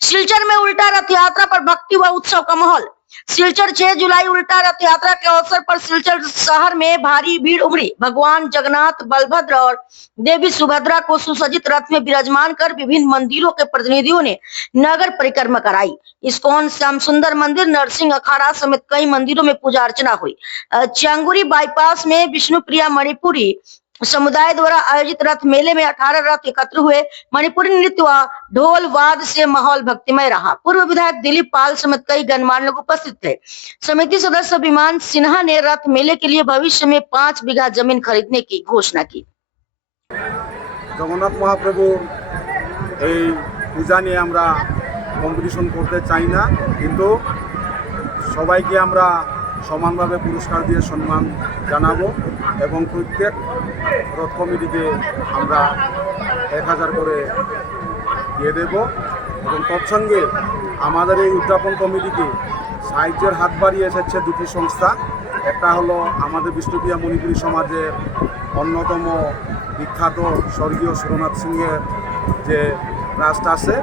सिलचर में उल्टा रथ यात्रा पर भक्ति व उत्सव का माहौल। सिलचर 6 जुलाई उल्टा रथ यात्रा के अवसर पर सिलचर शहर में भारी भीड़ उमड़ी। भगवान जगन्नाथ, बलभद्र और देवी सुभद्रा को सुसज्जित रथ में विराजमान कर विभिन्न मंदिरों के प्रतिनिधियों ने नगर परिक्रमा कराई। इस्कॉन, श्याम सुंदर मंदिर, नरसिंह अखाड़ा समेत कई मंदिरों में पूजा अर्चना हुई। चांगुरी बाईपास में विष्णुप्रिया मणिपुरी समुदाय द्वारा आयोजित रथ मेले में 18 रथ एकत्र हुए। मणिपुरी नृत्य व ढोल वाद से माहौल भक्तिमय रहा। पूर्व विधायक दिलीप पाल समेत कई गणमान्य लोग उपस्थित थे। समिति सदस्य विमान सिन्हा ने रथ मेले के लिए भविष्य में 5 बीघा जमीन खरीदने की घोषणा की। जगन्नाथ महाप्रभु पूजा নিয়ে আমরা কম্পিটিশন করতে চাই না, কিন্তু সবাইকে আমরা সমানভাবে পুরস্কার দিয়ে সম্মান জানাবো এবং প্রত্যেক রথ কমিটিকে আমরা 1000 করে দিয়ে দেব এবং তৎসঙ্গে আমাদের এই উদযাপন কমিটিকে সাহায্যের হাত বাড়িয়ে এসেছে দুটি সংস্থা। একটা হলো আমাদের বিষ্ণুপ্রিয়া মণিপুরী সমাজের অন্যতম বিখ্যাত স্বর্গীয় সুরনাথ সিংহের যে ট্রাস্ট আছে,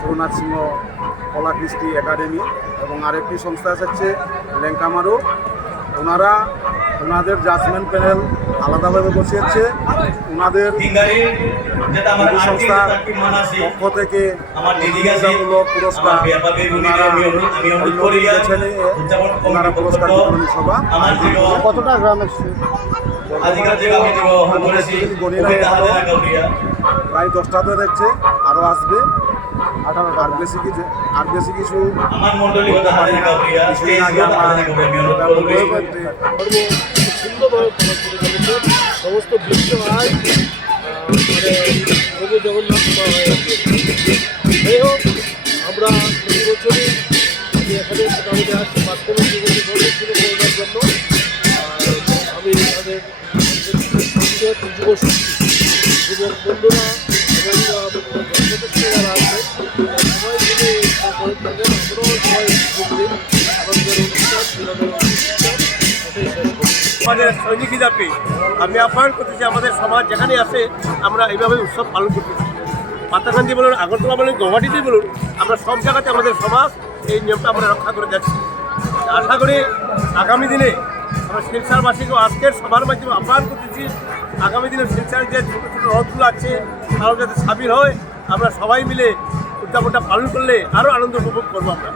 সুরনাথ সিংহ কলা কৃষ্টি একাডেমি, এবং আরেকটি সংস্থা আছে লেঙ্কামারু। ওনারা ওনাদের জাজমেন্ট প্যানেল আলাদাভাবে বসিয়েছে। ওনাদের সংস্থার পক্ষ থেকে প্রতিযোগিতামূলক পুরস্কার ওনারা পুরস্কার বিতরণী সভা। কতটা গ্রামের প্রায় 10টা তো দেখছে, আরও আসবে। আর বেশি কিছু সমস্ত বিশ্ব আয় প্রভু জগন্নাথ যাই হোক, আমরা প্রতি বছরই এখানে মোটামুটি আসছি বাস্তব জীবন শুরু করবার জন্য। আমি তাদের যুবশক্তি, যুবক বন্ধুরা এবং যারা আছে সবাই মিলে করে থাকেন। আমরাও সবাই যোগ দিন আমাদের আমাদের সৈনিক হিসাবে আমি আহ্বান করতেছি, আমাদের সমাজ যেখানে আছে আমরা এইভাবে উৎসব পালন করতেছি। পাতাকান্দি বলুন, আগরতলা বলুন, গৌহাটিতেই বলুন, আমরা সব জায়গাতে আমাদের সমাজ এই নিয়মটা আমরা রক্ষা করে যাচ্ছি। আশা করি আগামী দিনে আমরা শিলচরবাসীকে আজকের সবার মাধ্যমে আহ্বান করতেছি, আগামী দিনে শিলচর যে ছোটো ছোটো রথগুলো আছে তারাও যাতে সামিল হয়। আমরা সবাই মিলে উদযাপনটা পালন করলে আরও আনন্দ উপভোগ করবো আমরা।